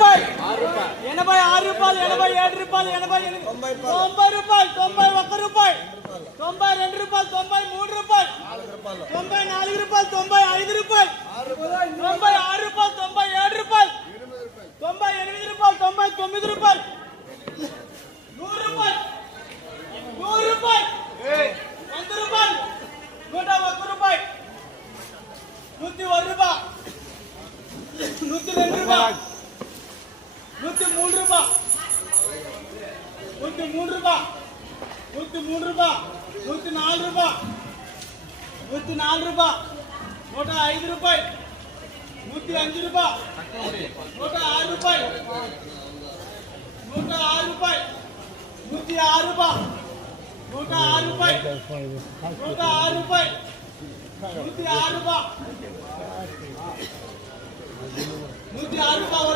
రూపాయలు 86 రూపాయలు 87 రూపాయలు 88 90 రూపాయలు 91 రూపాయలు 92 రూపాయలు 93 రూపాయలు 94 రూపాయలు 95 రూపాయలు 96 రూపాయలు 97 రూపాయలు 98 రూపాయలు 99 రూపాయలు 100 రూపాయలు 100 రూపాయలు 100 రూపాయలు 101 రూపాయలు 101 రూపాయలు 102 రూపాయలు 103 రూపాయలు 103 రూపాయలు 103 రూపాయలు 104 రూపాయలు 104 రూపాయలు 105 రూపాయలు 105 రూపాయలు 106 రూపాయలు 106 రూపాయలు 106 రూపాయలు 106 రూపాయలు 106 రూపాయలు 106 రూపాయలు 106 రూపాయలు